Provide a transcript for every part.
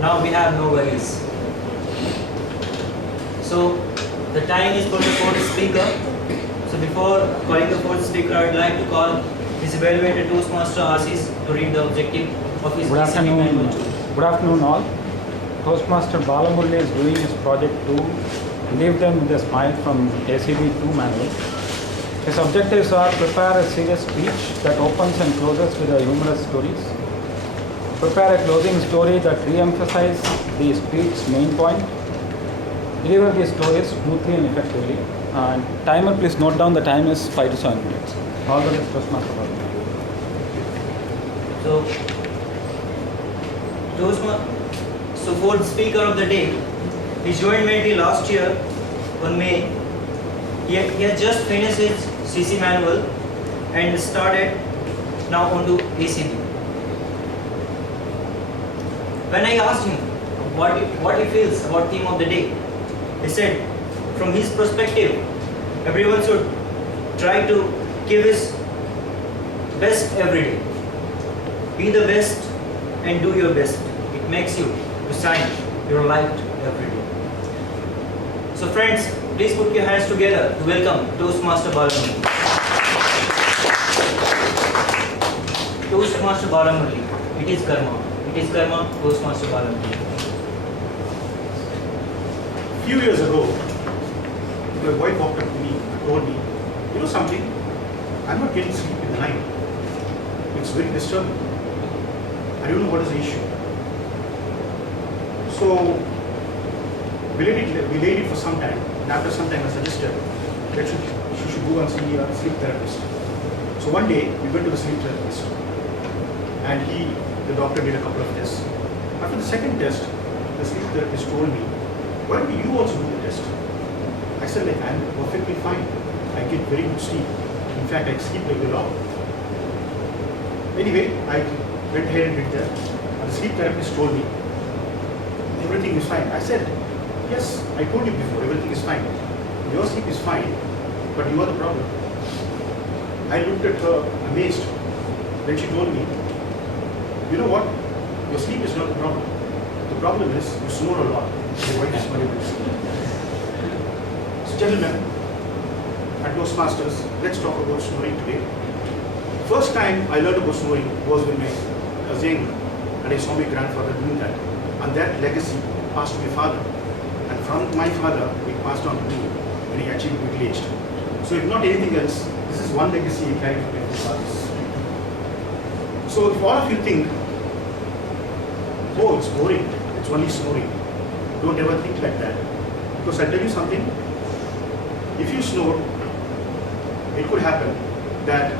Now we have no worries. So the time is for the fourth speaker. So before calling the fourth speaker, I would like to call his evaluated Toastmaster Assis to read the objective of his Good PCB manual afternoon. 2. Good afternoon all. Toastmaster Balamurli is doing his project 2. Leave them with a smile from ACB 2 manual. His objectives are: prepare a serious speech that opens and closes with a humorous stories. Prepare a closing story that re-emphasizes the speech's main point. Deliver the stories smoothly and effectively. And timer, please note down the time is 5 to 7 minutes. All the best, Toastmaster Balamurli. So fourth speaker of the day, he joined Menti last year on May. He has just finished his CC manual and started now onto ACB. When I asked him what he feels about theme of the day, he said, from his perspective, everyone should try to give his best every day. Be the best and do your best. It makes you to shine your light every day. So friends, please put your hands together to welcome Toastmaster Balamurli. Toastmaster Balamurli, it is karma. It is karma, Toastmaster Balamurli. Few years ago, my wife walked up to me and told me, you know something, I'm not getting sleep in the night. It's very disturbing. I don't know what is the issue. So, we laid it for some time, and after some time I suggested that she should go and see a sleep therapist. So one day, we went to the sleep therapist, and the doctor did a couple of tests. After the second test, the sleep therapist told me, why don't you also do the test? I said, like, I'm perfectly fine. I get very good sleep. In fact, I sleep like a lot. Anyway, I went ahead and did that. And the sleep therapist told me, everything is fine. I said, yes, I told you before, everything is fine. Your sleep is fine, but you are the problem. I looked at her amazed. Then she told me, you know what? Your sleep is not the problem. The problem is you snore a lot. Your wife is unable to sleep. So gentlemen, at Toastmasters, let's talk about snoring today. First time I learned about snoring was when I was young and I saw my grandfather doing that. And that legacy passed to my father. And from my father, it passed on to me when he achieved middle-aged. So if not anything else, this is one legacy he carried from his fathers. So if all of you think, oh, it's boring, it's only snoring, don't ever think like that. Because I'll tell you something, if you snore, it could happen that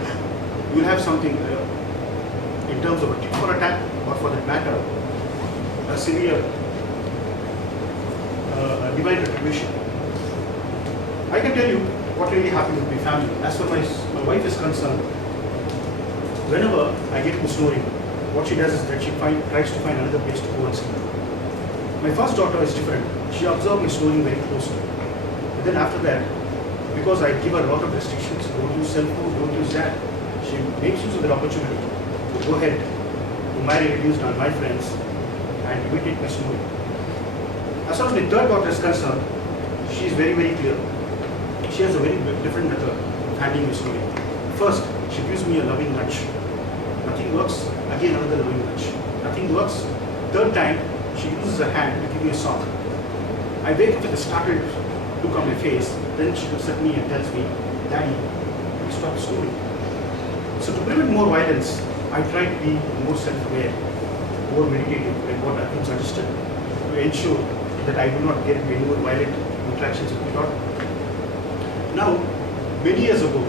you'll have something in terms of a tumor attack, or for that matter, a severe divine retribution. I can tell you what really happened with my family. As far as my wife is concerned, whenever I get to snoring, what she does is that she tries to find another place to go and sleep. My first daughter is different. She observed my snoring very closely. But then after that, because I give her a lot of restrictions, don't use cell phone, don't use that, she makes use of that opportunity to go ahead to my relatives and my friends and imitate my snoring. As far as my third daughter is concerned, she is very, very clear. She has a very different method of handling my snoring. First, she gives me a loving nudge. Nothing works, again another loving nudge. Nothing works. Third time, she uses her hand to give me a sock. I wake up with a startled look on my face. Then she looks at me and tells me, Daddy, you stop snoring. So to prevent more violence, I try to be more self-aware, more meditative, like what Arjun suggested, to ensure that I do not get into any more violent interactions with my daughter. Now, many years ago,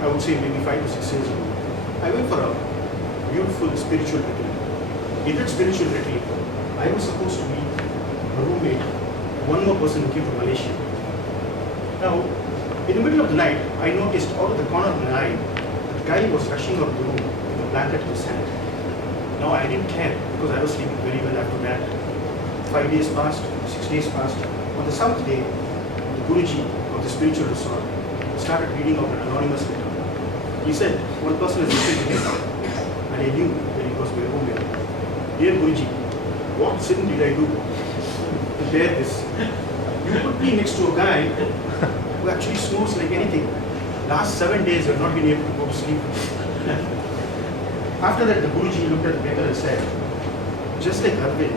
I would say maybe 5 to 6 years ago, I went for a beautiful spiritual retreat. In that spiritual retreat, I was supposed to be a roommate, one more person who came from Malaysia. Now, in the middle of the night, I noticed out of the corner of my eye, the guy was rushing out of the room with a blanket in his hand. Now, I didn't care because I was sleeping very well after that. 5 days passed, 6 days passed. On the 7th day, the Guruji of the spiritual resort started reading out an anonymous letter. He said, one person has written to him, and I knew that it was my roommate. Dear Guruji, what sin did I do to bear this? You put me next to a guy who actually snores like anything. Last 7 days I've not been able to go to sleep. After that, the Guruji looked at the paper and said, just like Arvind,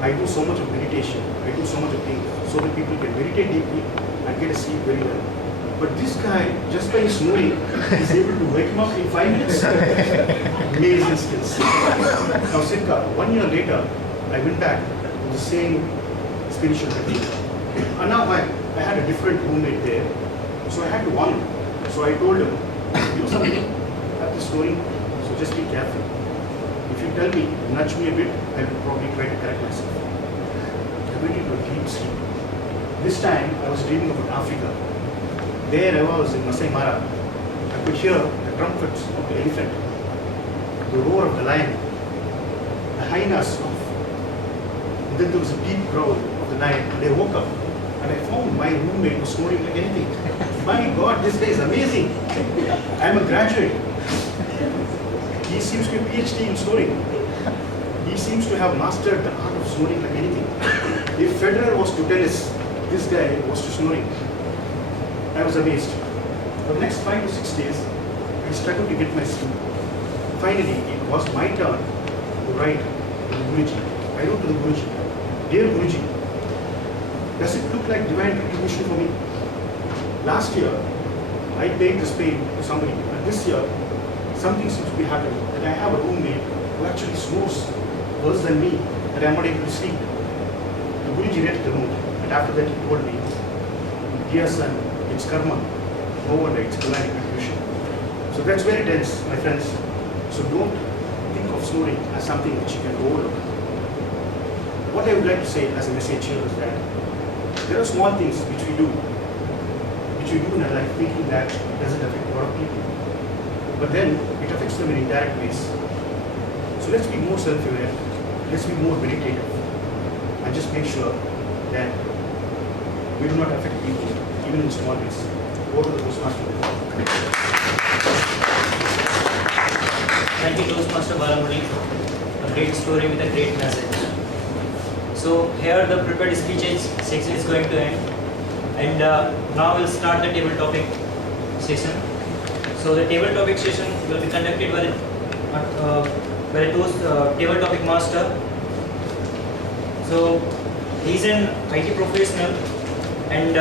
I do so much of meditation, I do so much of things so that people can meditate deeply and get a sleep very well. But this guy, just by snoring, is able to wake him up in 5 minutes. Amazing skills. Now, Siddha, 1 year later, I went back to the same spiritual technique. And now I had a different roommate there, so I had to warn him. So I told him, something, I have this snoring, so just be careful. If you tell me, nudge me a bit, I will probably try to correct myself. I went into a deep sleep. This time, I was dreaming about Africa. There I was in Masai Mara. I could hear the trumpets of the elephant, the roar of the lion, the hyenas of. And then there was a deep growl of the lion. And I woke up and I found my roommate was snoring like anything. My God, this guy is amazing. I am a graduate. He seems to be a PhD in snoring. He seems to have mastered the art of snoring like anything. If Federer was to tennis, this guy was to snoring. I was amazed. For the next 5 to 6 days, I struggled to get my sleep. Finally, it was my turn to write to the Guruji. I wrote to the Guruji, Dear Guruji, does it look like divine retribution for me? Last year, I paid this pain to somebody, and this year, something seems to be happening, that I have a roommate who actually snores worse than me, that I am not able to sleep. The Guruji read the note, and after that he told me, dear son, it's karma. No wonder it's divine retribution. So that's where it ends, my friends. So don't think of snoring as something which you can overlook. What I would like to say as a message here is that there are small things which we do in our life thinking that it doesn't affect a lot of people. But then it affects them in indirect ways. So let's be more self-aware, let's be more meditative, and just make sure that we do not affect people even in small ways. Go to the Toastmaster. Thank you, Toastmaster Balamurali. A great story with a great message. So here the prepared speeches section is going to end, and now we'll start the table topic session. So the table topic session will be conducted by the table topic master. So he's an IT professional and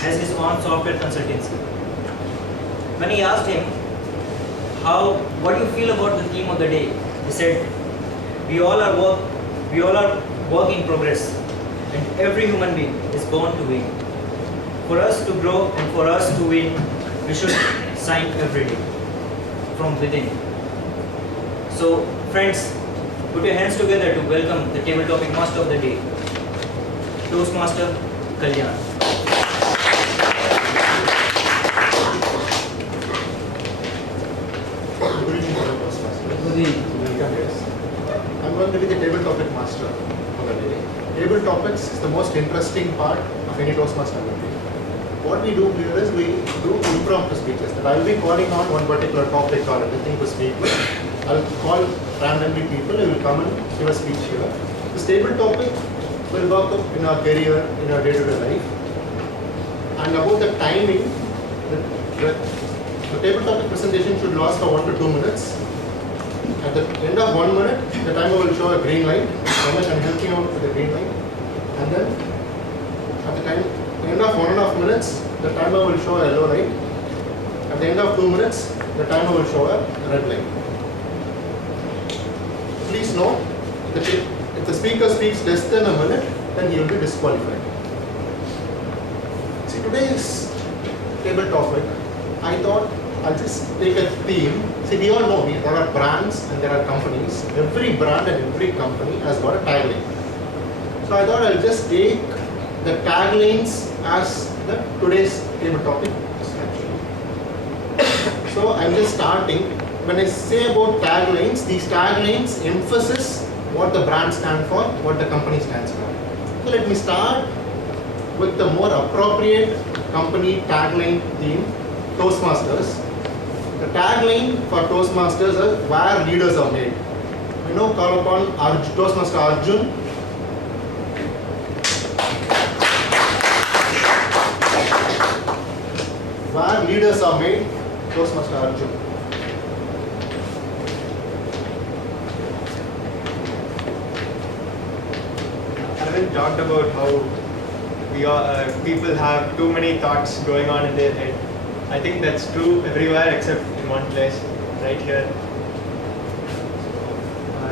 has his own software consultancy. When he asked him what do you feel about the theme of the day, he said, we all are work in progress, and every human being is born to win. For us to grow and for us to win, we should shine every day from within. So friends, put your hands together to welcome the table topic master of the day, Toastmaster Kalyan. I'm going to be the table topic master for the day. Table topics is the most interesting part of any Toastmaster meeting. What we do here is we do impromptu speeches. That I will be calling on one particular topic or anything to speak with. I'll call randomly people who will come and give a speech here. This table topic will work up in our career, in our day-to-day life. And about the timing, the table topic presentation should last for 1 to 2 minutes. At the end of 1 minute, the timer will show a green light. Someone can help me out with the green light. And then at the end of 1.5 minutes, the timer will show a yellow light. At the end of 2 minutes, the timer will show a red light. Please note, if the speaker speaks less than a minute, then he will be disqualified. See, today's table topic, I thought I'll just take a theme. See, we all know there are brands and there are companies. Every brand and every company has got a tagline. So I thought I'll just take the taglines as today's table topic. So I'm just starting. When I say about taglines, these taglines emphasize what the brand stands for, what the company stands for. So let me start with the more appropriate company tagline theme, Toastmasters. The tagline for Toastmasters is where leaders are made. We now call upon Toastmaster Arjun. Where leaders are made, Toastmaster Arjun. Haven't talked about how people have too many thoughts going on in their head. I think that's true everywhere except in one place, right here.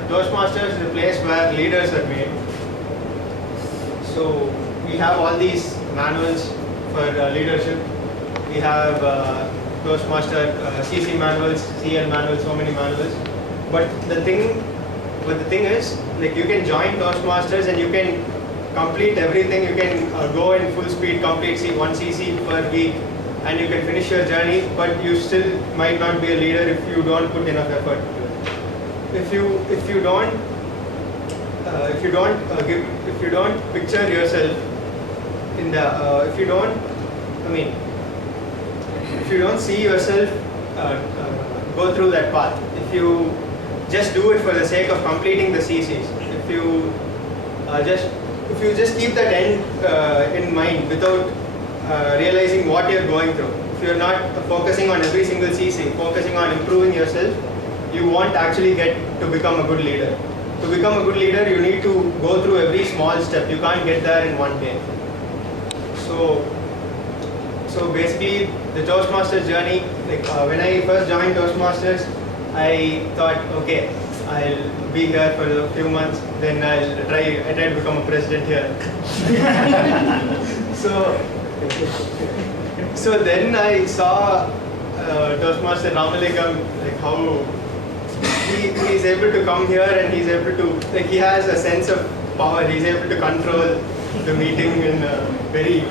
Toastmasters is a place where leaders are made. So we have all these manuals for leadership. We have Toastmaster CC manuals, CL manuals, so many manuals. But the thing is, like, you can join Toastmasters and you can complete everything. You can go in full speed, complete one CC per week, and you can finish your journey. But you still might not be a leader if you don't put enough effort. If you don't picture yourself in the if you don't see yourself go through that path, if you just do it for the sake of completing the CCs, if you just keep that end in mind without realizing what you're going through, if you're not focusing on every single CC, focusing on improving yourself, you won't actually get to become a good leader. To become a good leader, you need to go through every small step. You can't get there in one day. So basically, the Toastmasters journey, like when I first joined Toastmasters, I thought, okay, I'll be here for a few months, then I try to become a president here. So then I saw Toastmaster Ramalingam, like how he's able to come here and he's able to, like, he has a sense of power. He's able to control the meeting in a very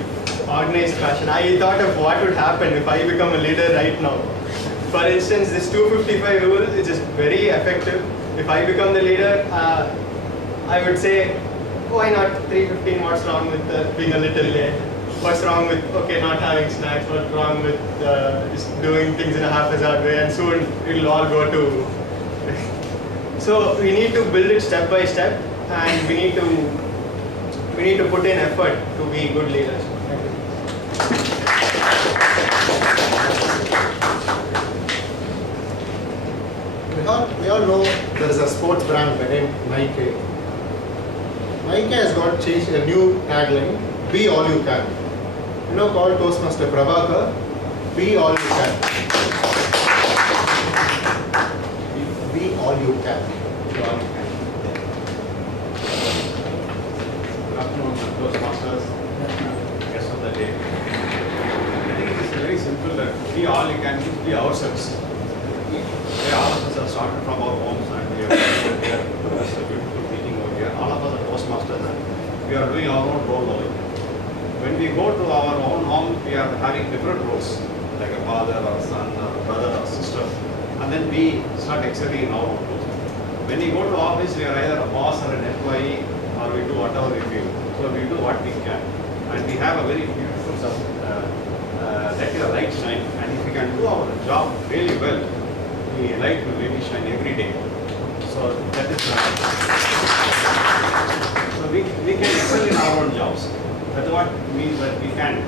organized fashion. I thought of what would happen if I become a leader right now. For instance, this 255 rule is just very effective. If I become the leader, I would say, why not 3:15? What's wrong with being a little late? What's wrong with, okay, not having snacks? What's wrong with just doing things in a haphazard way? And soon it'll all go to. So we need to build it step by step, and we need to put in effort to be good leaders. We all know there is a sports brand named Nike. Nike has got changed a new tagline, be all you can. You know, called Toastmaster Prabhakar, be all you can. Be all you can. Be all you can. Good afternoon, Toastmasters, guests of the day. I think it is very simple that we all can be ourselves. We all of us have started from our homes and we are here. It's a beautiful meeting over here. All of us are Toastmasters and we are doing our own role over here. When we go to our own home, we are having different roles, like a father or a son or a brother or sister, and then we start excelling in our own roles. When we go to office, we are either a boss or an employee, or we do whatever we feel. So we do what we can, and we have a very beautiful let your light shine. And if we can do our job really well, the light will really shine every day. So that is so we can excel in our own jobs. That's what means that we can.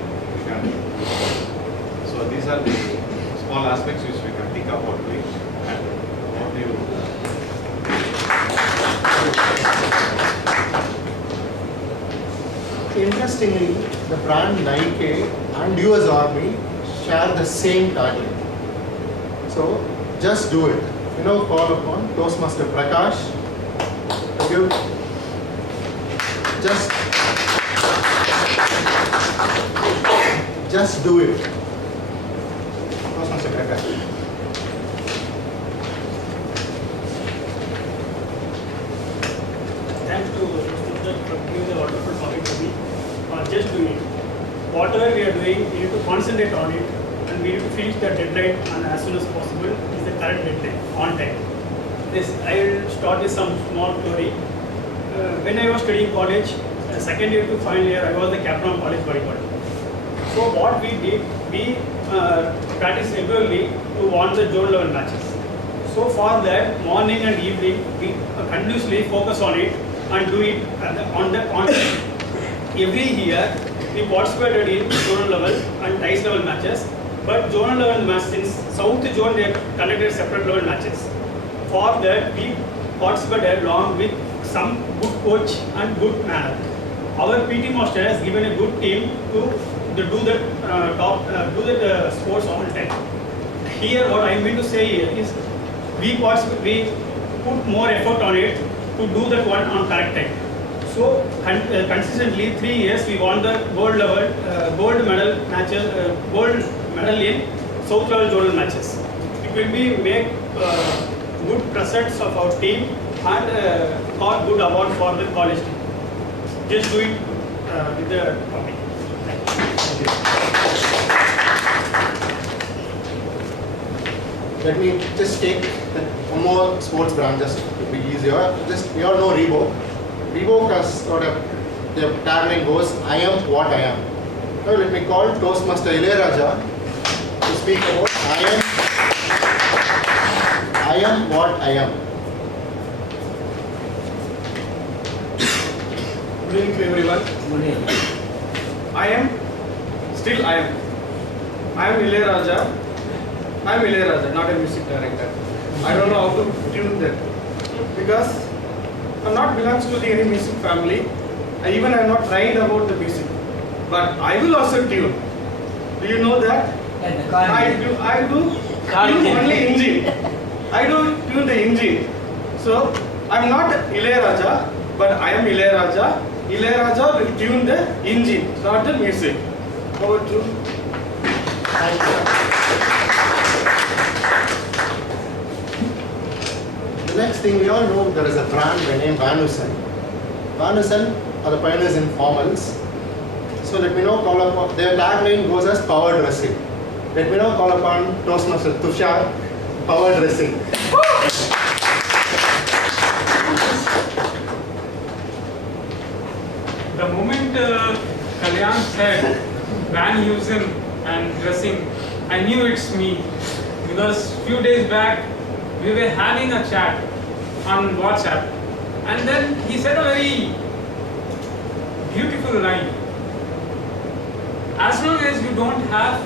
So these are the small aspects which we can think about doing. And what do you? Interestingly, the brand Nike and US Army share the same tagline. So just do it. You know, call upon Toastmaster Prakash. You just do it. Toastmaster Prakash. Thanks to Mr. for giving a wonderful topic to me. Just do it. Whatever we are doing, we need to concentrate on it, and we need to finish the deadline and as soon as possible is the correct deadline, on time. This I will start with some small story. When I was studying college, second year to final year, I was the captain of college volleyball. So what we did, we practiced regularly to won the zone level matches. So for that, morning and evening, we continuously focus on it and do it on every year. We participated in zonal level and dice level matches, but zonal level match since South Zone they conducted separate level matches. For that, we participated along with some good coach and good manner. Our PT master has given a good team to do that sports all the time. Here, what I mean to say here is we put more effort on it to do that one on correct time. So consistently 3 years we won the gold medal matches, gold medal in South level zonal matches. It will be make good presence of our team and got good award for the college team. Just do it with the topic. Let me just take one more sports brand just to be easier. Just we all know Reebok. Reebok has got their tagline goes, I am what I am. Now let me call Toastmaster Ilayaraja to speak about I am what I am. Good evening to everyone. I am Ilayaraja. I am Ilayaraja, not a music director. I don't know how to tune that because I'm not belongs to any music family. I am not trained about the music, but I will also tune. Do you know that? I do tune only engine. I do tune the engine. So I'm not Ilayaraja, but I am Ilayaraja. Ilayaraja will tune the engine, not the music. Over to. The next thing we all know, there is a brand named Van Heusen. Van Heusen are the pioneers in formals. So let me now call upon, their tagline goes as power dressing. Let me now call upon Toastmaster Tushar, power dressing. The moment Kalyan said Van Heusen and dressing, I knew it's me because few days back we were having a chat on WhatsApp and then he said a very beautiful line. As long as you don't have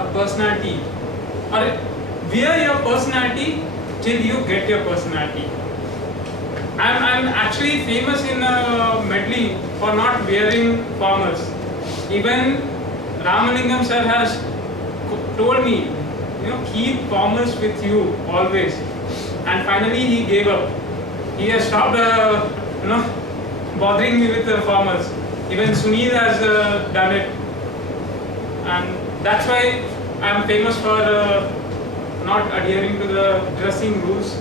a personality or wear your personality till you get your personality. I'm actually famous in Medley for not wearing formals. Even Ramalingam sir has told me, keep formals with you always. And finally he gave up. He has stopped, bothering me with the formals. Even Sunil has done it. And that's why I'm famous for not adhering to the dressing rules.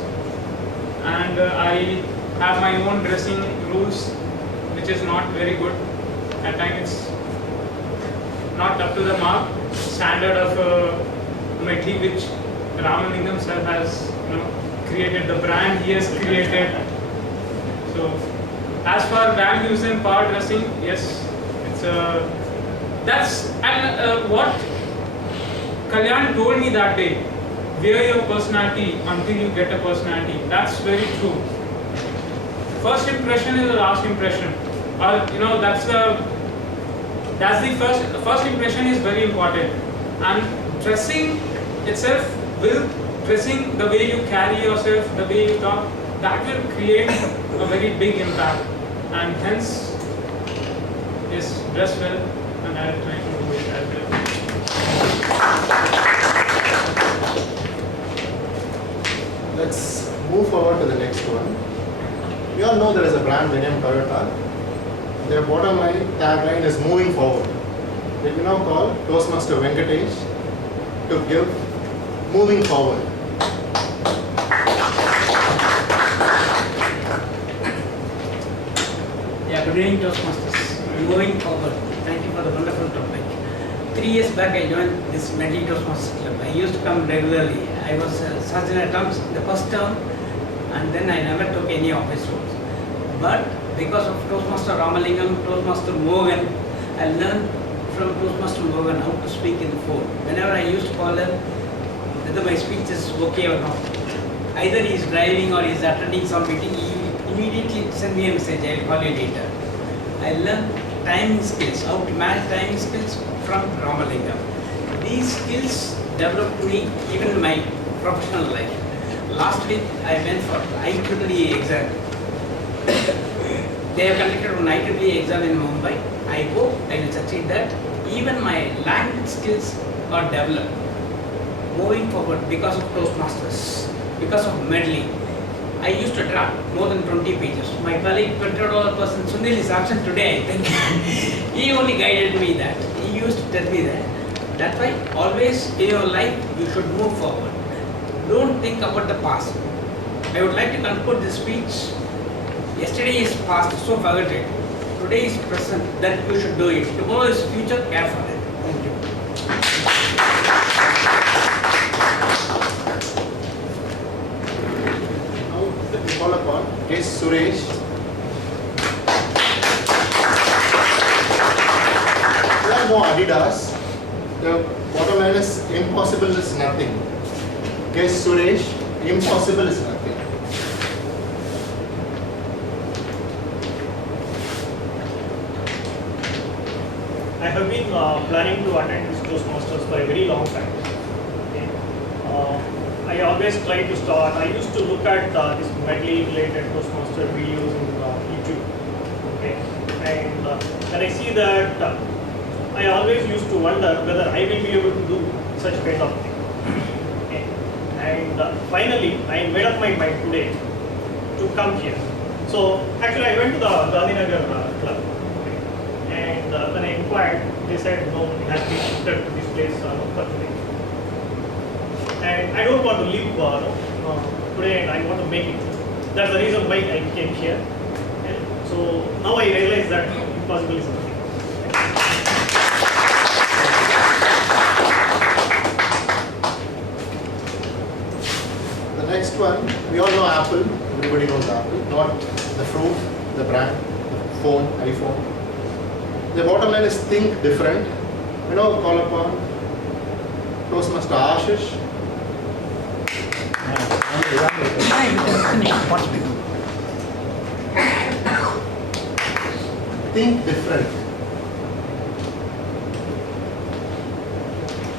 And I have my own dressing rules, which is not very good. At times it's not up to the mark standard of Medley, which Ramalingam sir has created, the brand he has created. So as for Van Heusen power dressing, yes, it's that's and what Kalyan told me that day. Wear your personality until you get a personality. That's very true. First impression is the last impression, or that's the first impression is very important. And dressing itself dressing the way you carry yourself, the way you talk, that will create a very big impact. And hence, yes, dress well, and I will try to do it as well. Let's move forward to the next one. We all know there is a brand named Toyota. Their bottom line tagline is moving forward. Let me now call Toastmaster Venkatesh to give moving forward. Yeah, good evening, Toastmasters. Moving forward. Thank you for the wonderful topic. 3 years back, I joined this Medley Toastmasters Club. I used to come regularly. I was sergeant at arms the first term, and then I never took any office roles. But because of Toastmaster Ramalingam, Toastmaster Morgan, I learned from Toastmaster Morgan how to speak in the phone. Whenever I used to call her, whether my speech is okay or not, Either he is driving or he is attending some meeting, he immediately send me a message, I will call you later. I learned timing skills, how to manage timing skills from Ramalingam. These skills developed me even in my professional life. Last week I went for IEEE exam. They have conducted an IEEE exam in Mumbai. I hope I will succeed that. Even my language skills are developed moving forward because of Toastmasters, because of meddling. I used to draft more than 20 pages. My colleague, $20 person, Sunil is absent today, I think. He only guided me that. He used to tell me that. That's why always in your life you should move forward. Don't think about the past. I would like to conclude this speech. Yesterday is past, so forget it. Today is present, that you should do it. Tomorrow is future, care for it. Thank you. Now, let me call upon K. Suresh. There are no Adidas. The bottom line is impossible is nothing. K. Suresh, impossible is nothing. I have been planning to attend this Toastmasters for a very long time. Okay. I always try to start. I used to look at this medley related Toastmaster videos in YouTube. Okay. And when I see that, I always used to wonder whether I will be able to do such kind of thing. Okay. And finally, I made up my mind today to come here. So actually, I went to the Gandhinagar club. And when I inquired, they said no, it has been shifted to this place for today. And I don't want to leave today, and I want to make it. That's the reason why I came here. And so now I realize that impossible is nothing. The next one, we all know Apple. Everybody knows Apple. Not the fruit, the brand, the phone, iPhone. The bottom line is think different. We now call upon Toastmaster Ashish. Think different.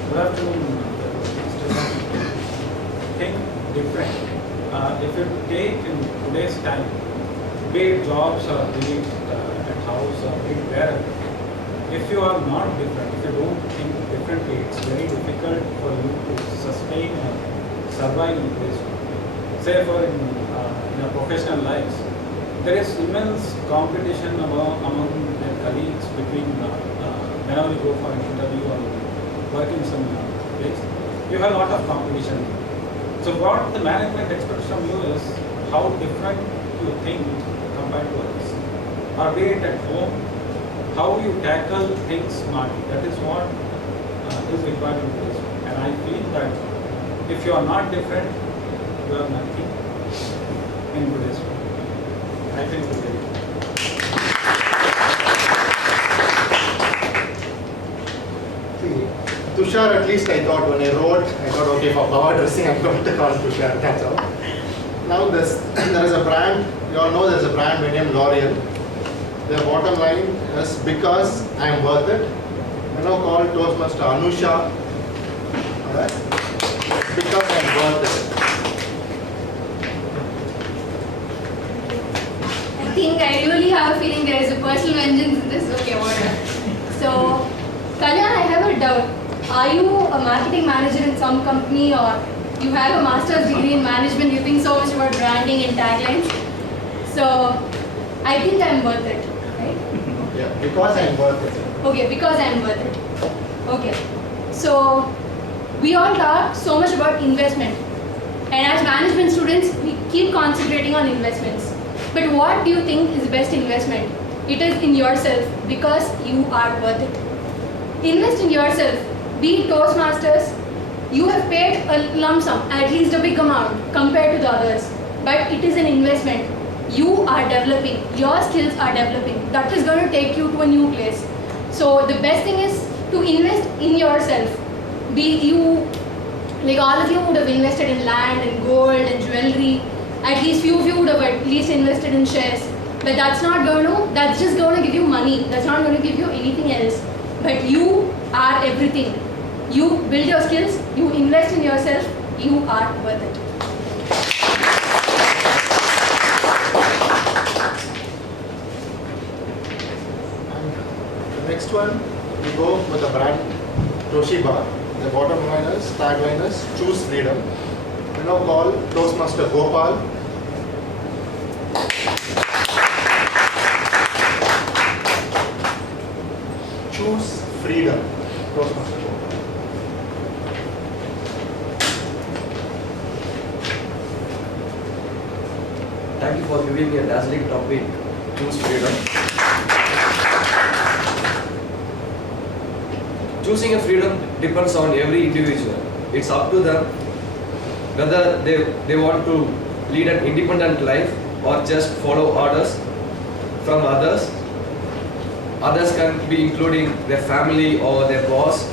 Good afternoon. Think different. If you take in today's time, be it jobs or be it at house or be it wherever, if you are not different, if you don't think differently, it's very difficult for you to sustain and survive in this. Say for in your professional lives, there is immense competition among their colleagues between whenever you go for an interview or work in some place, you have a lot of competition. So what the management expects from you is how different you think compared to others. Or be it at home, how you tackle things smartly. That is what is required in this. And I feel that if you are not different, you are nothing in today's world. I feel the same. See, Tushar, at least I thought when I wrote, I thought, okay, for power dressing, I'm going to call Tushar, that's all. Now there is a brand, you all know there is a brand named L'Oreal. Their bottom line is because I am worth it. I now call Toastmaster Anusha. Alright? Because I am worth it. I think I really have a feeling there is a personal vengeance in this. Okay, whatever. So, Kalyan, I have a doubt. Are you a marketing manager in some company, or you have a master's degree in management, you think so much about branding and taglines? So, I think I'm worth it, right? Yeah, because I am worth it. Okay, because I'm worth it. Okay. So, we all talk so much about investment. And as management students, we keep concentrating on investments. But what do you think is the best investment? It is in yourself, because you are worth it. Invest in yourself. Be it Toastmasters, you have paid a lump sum, at least a big amount compared to the others. But it is an investment. You are developing, your skills are developing. That is going to take you to a new place. So the best thing is to invest in yourself. Be you Like all of you would have invested in land and gold and jewelry. At least few of you would have at least invested in shares. But that's just going to give you money. That's not going to give you anything else. But you are everything. You build your skills, you invest in yourself, you are worth it. And the next one, we go with the brand Toshiba. The bottom line is, tagline is, choose freedom. We now call Toastmaster Gopal. Choose freedom. Toastmaster Gopal. Thank you for giving me a dazzling topic, choose freedom. Choosing a freedom depends on every individual. It's up to them whether they want to lead an independent life or just follow orders from others. Others can be including their family or their boss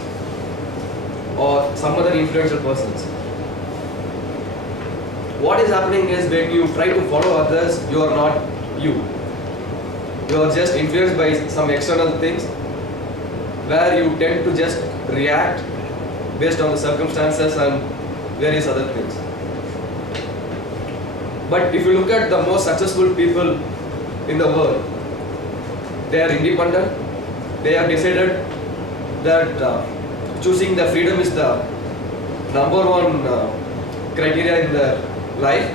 or some other influential persons. What is happening is when you try to follow others, you are not you. You are just influenced by some external things where you tend to just react based on the circumstances and various other things. But if you look at the most successful people in the world, they are independent. They have decided that choosing the freedom is the number one criteria in their life.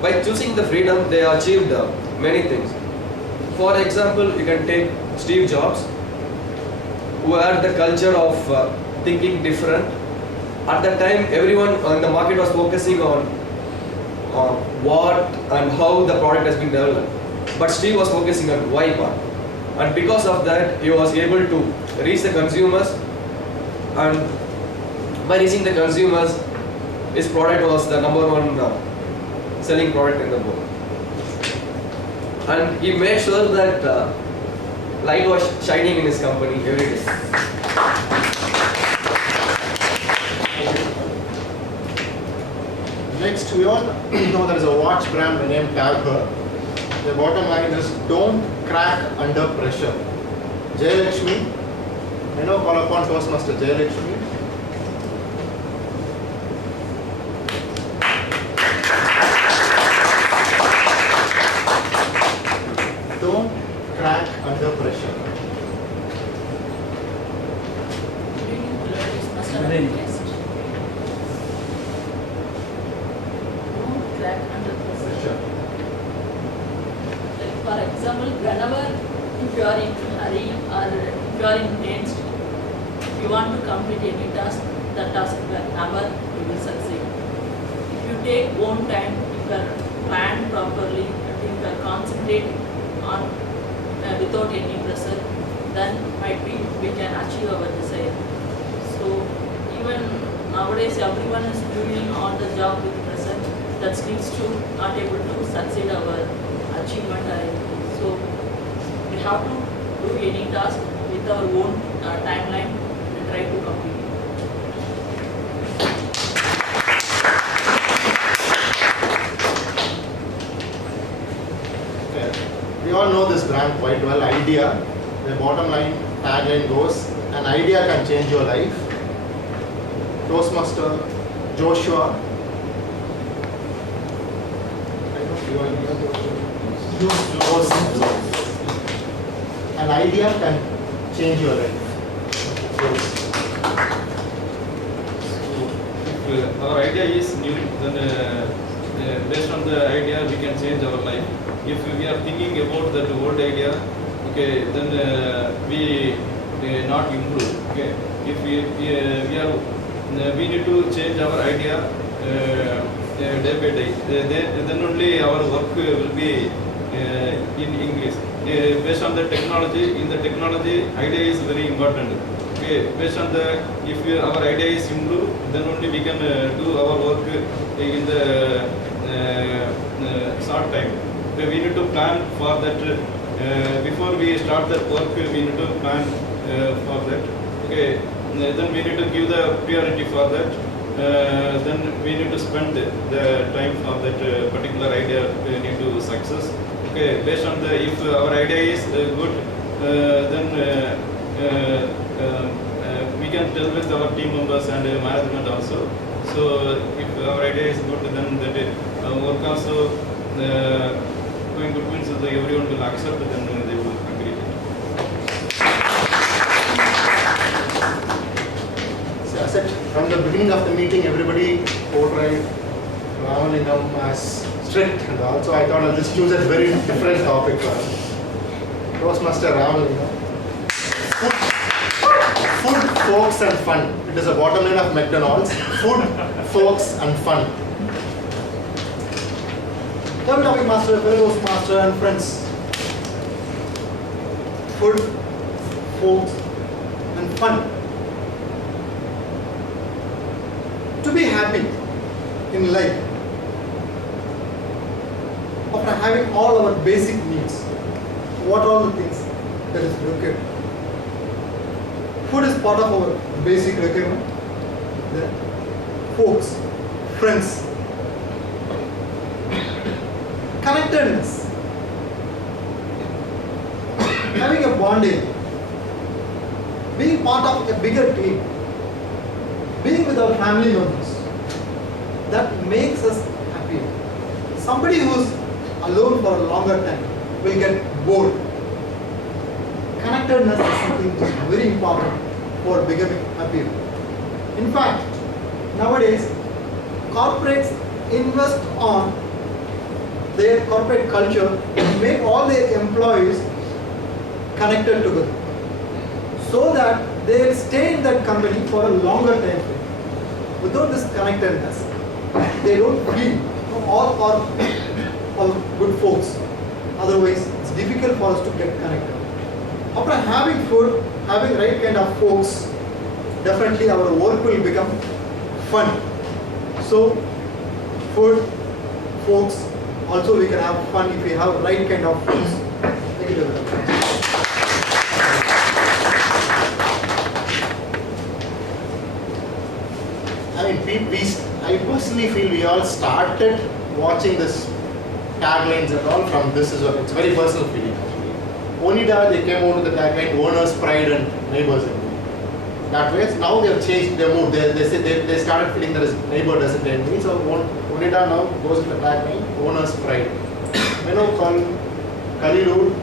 By choosing the freedom, they achieved many things. For example, you can take Steve Jobs, who had the culture of thinking different. At that time, everyone in the market was focusing on what and how the product has been developed. But Steve was focusing on why part. And because of that, he was able to reach the consumers. And by reaching the consumers, his product was the number one selling product in the world. And he made sure that light was shining in his company every day. Next, we all know there is a watch brand named Tag Heuer. The bottom line is, don't crack under pressure. Jayalakshmi, I now call upon Toastmaster Jayalakshmi. Don't crack under pressure. Don't crack under pressure. Pressure. Like for example, whenever if you are in hurry or if you are in tense, if you want to complete any task, the task whenever you will succeed. If you take own time, if you are planned properly, if you are concentrate on without any pressure, then might be we can achieve our desire. So even nowadays everyone is doing on the job with pressure, that leads to not able to succeed our achievement. So we have to do any task with our own timeline and try to complete it. We all know this brand quite well, Idea. The bottom line tagline goes, an idea can change your life. Toastmaster Joshua. An idea can change your life. If our idea is new, then based on the idea we can change our life. If we are thinking about that old idea, okay, then we not improve. Okay, if we need to change our idea day by day. Then only our work will be in English. Based on the technology, in the technology, idea is very important. Okay, based on the if our idea is improved, then only we can do our work in the short time. We need to plan for that. Before we start that work, we need to plan for that. Okay, then we need to give the priority for that. then we need to spend the time for that particular idea into success. Okay, based on the, if our idea is good, then we can tell with our team members and management also. So if our idea is good, then that work also going good means that everyone will accept, then they will agree. So I said from the beginning of the meeting, everybody portrayed Ramalingam as strict, and also I thought I'll just choose a very different topic for us. Toastmaster Ramalingam. Food, folks and fun. It is a bottom line of McDonald's. Food, folks and fun. Third topic master, fellow Toastmaster and friends. Food, folks and fun. To be happy in life, after having all our basic needs, what are all the things that is required? Food is part of our basic requirement. Then folks, friends, connectedness, having a bonding, being part of a bigger team, being with our family members, that makes us happy. Somebody who's alone for a longer time will get bored. Connectedness is something which is very important for becoming happy. In fact, nowadays, corporates invest on their corporate culture to make all their employees connected together, so that they will stay in that company for a longer time frame. Without this connectedness, they don't feel all are good folks. Otherwise, it's difficult for us to get connected. After having food, having right kind of folks, definitely our work will become fun. So, food, folks, also we can have fun if we have right kind of folks. Thank you. I mean, I personally feel we all started watching this taglines and all from this as well. It's very personal feeling actually. Onida, they came out with the tagline owners, pride and neighbors. That way, now they have changed their mood. They started feeling that neighbor doesn't end me. So Onida now goes with the tagline owners, pride. You know, called Kalilud,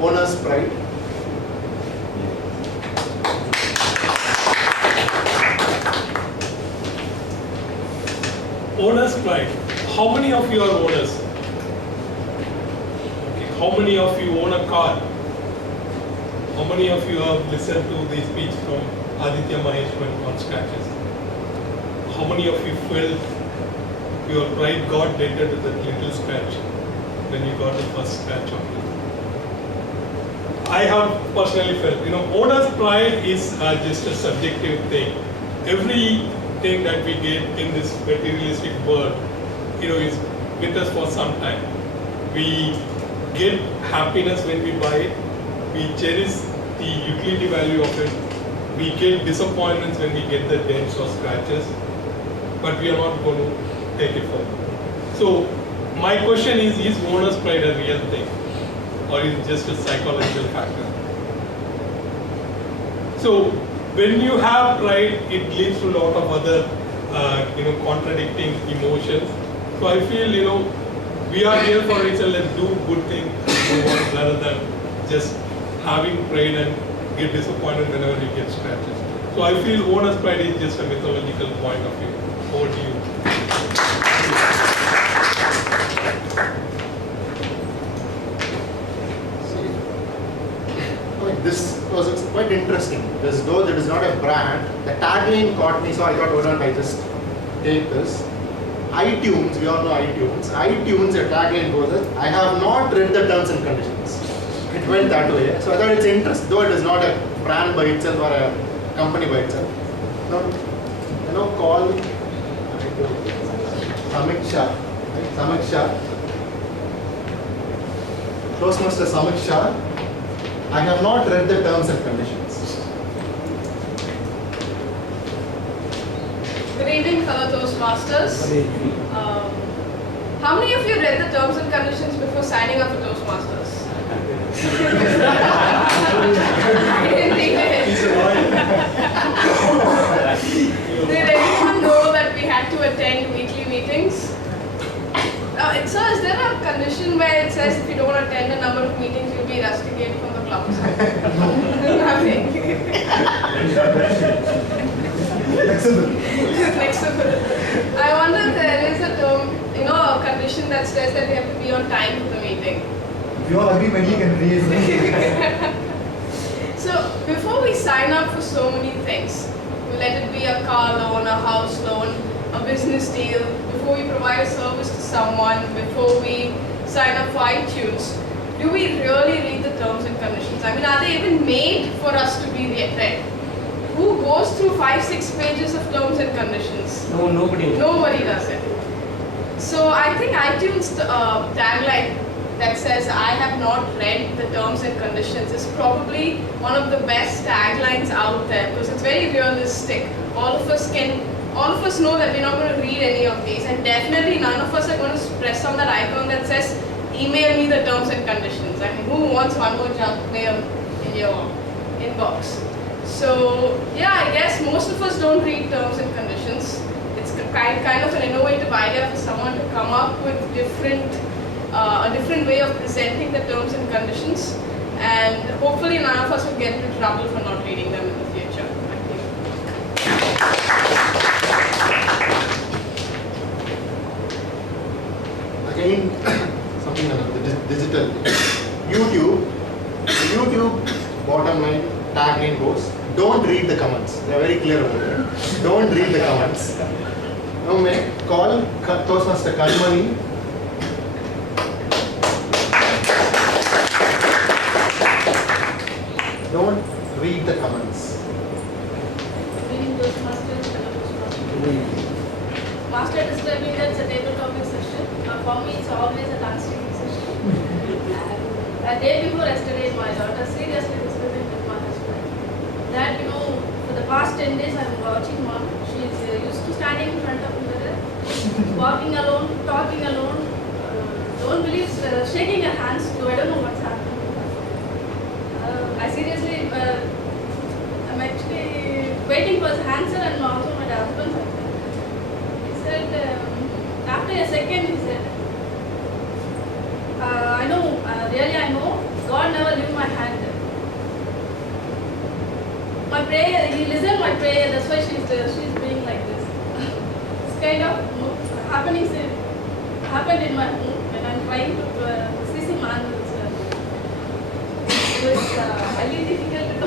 owners, pride. Owners' pride. How many of you are owners? Okay. How many of you own a car? How many of you have listened to the speech from Aditya Maheshwan on scratches? How many of you felt your pride got dented with that little scratch when you got the first scratch of it? I have personally felt, owner's pride is just a subjective thing. Everything that we get in this materialistic world, is with us for some time. We get happiness when we buy it. We cherish the utility value of it. We get disappointments when we get the dents or scratches, but we are not going to take it further. So my question is owner's pride a real thing, or is it just a psychological factor? So when you have pride, it leads to a lot of other contradicting emotions. So I feel, we are here for each other, let's do good things rather than just having pride and get disappointed whenever you get scratches. So I feel owner's pride is just a mythological point of view. Over to you. This was quite interesting. Though it is not a brand, the tagline caught me, so I thought, why don't I just take this? iTunes, we all know iTunes. iTunes, the tagline goes as, I have not read the terms and conditions. It went that way. So I thought it's interesting, though it is not a brand by itself or a company by itself. Call Samiksha. Samiksha. Toastmaster Samiksha. I have not read the terms and conditions. Good evening, fellow Toastmasters. Good evening. How many of you read the terms and conditions before signing up for Toastmasters? I didn't think they did. Did anyone know that we had to attend weekly meetings? Is there a condition where it says if you don't attend a number of meetings, you'll be rusticated from the club? Nothing. Flexible. I wonder if there is a term, a condition that says that they have to be on time for the meeting. If you all agree, maybe you can raise. So before we sign up for so many things, let it be a car loan, a house loan, a business deal, before we provide a service to someone, before we sign up for iTunes, do we really read the terms and conditions? I mean, are they even made for us to be read? Who goes through 5-6 pages of terms and conditions? No, nobody. Nobody does it. So I think iTunes tagline that says I have not read the terms and conditions is probably one of the best taglines out there because it's very realistic. All of us know that we're not going to read any of these, and definitely none of us are going to press on that icon that says email me the terms and conditions. I mean, who wants one more junk mail in your inbox? So yeah, I guess most of us don't read terms and conditions. It's kind of an innovative idea for someone to come up with a different way of presenting the terms and conditions, and hopefully none of us will get into trouble for not reading them in the future. Thank you. Again, something on the digital. YouTube bottom line tagline goes, don't read the comments. They are very clear about it. Don't read the comments. Now, call Toastmaster Kalmani. Don't read the comments. Reading Toastmasters, Master describing that's a table topic session. For me, it's always a Thanksgiving session. A day before yesterday, my daughter seriously discussing with my husband that for the past 10 days I'm watching mom. She's used to standing in front of the mirror, walking alone, talking alone. Don't believe shaking her hands. So I don't know what's happening. I seriously, I'm actually waiting for his answer and also my husband's answer. He said, after a second, he said, I know, really I know, God never leave my hand. My prayer, he listened my prayer, that's why she's being like this. It's kind of happened in my home when I'm trying to CC manuals. It was highly difficult to do.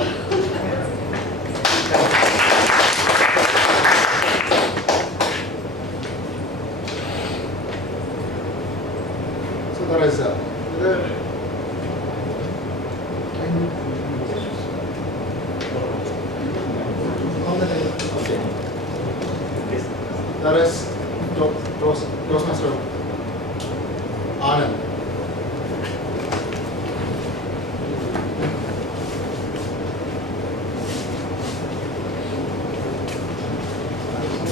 So there is there is Toastmaster Anand.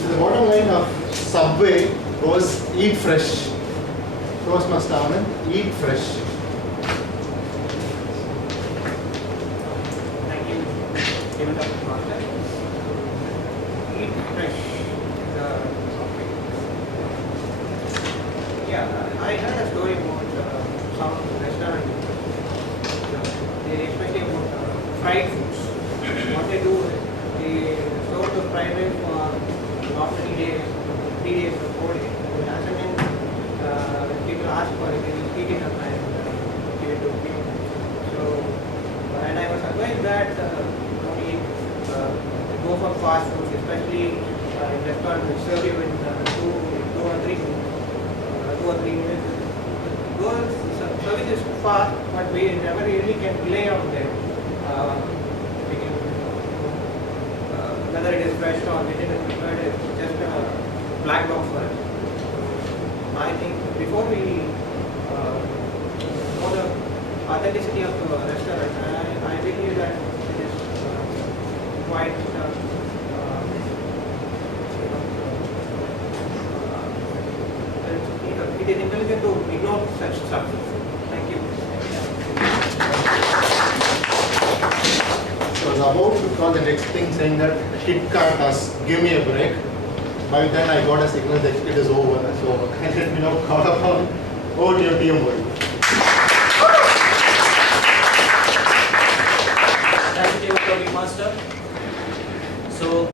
The bottom line of Subway was eat fresh. Toastmaster Anand, eat fresh. Thank you, David Master. Eat fresh. I heard a story about some restaurant. They especially about fried foods. What they do is they store the fried rice for not many days, 3 days or 4 days. And then people ask for it, they will heat it up and give it to people. So, and I was advised that don't eat, go for fast food, especially in restaurants which serve you in 2 or 3 minutes. Those service is fast, but we never really can rely on them. We can, whether it is fresh or getting it prepared is just a black box for us. I think before we know the authenticity of the restaurant, I believe that it is quite it is intelligent to ignore such stuff. Thank you. So I was about to call the next thing saying that KitKat has give me a break. By then I got a signal that it is over. So let me now call upon over to your team.